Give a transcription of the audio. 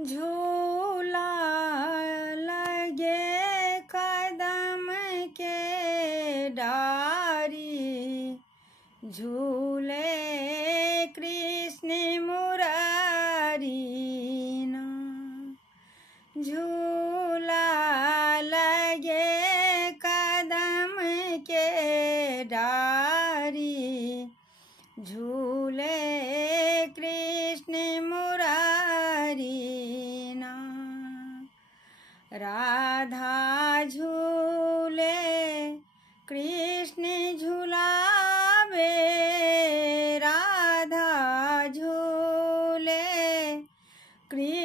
झूला लगे कदम के डारी, झूले कृष्ण मुरारी ना। झूला लगे कदम के डारी, झूले कृष्ण मुरारी ना। राधा झूले कृष्ण झुलावे, राधा झूले कृष्ण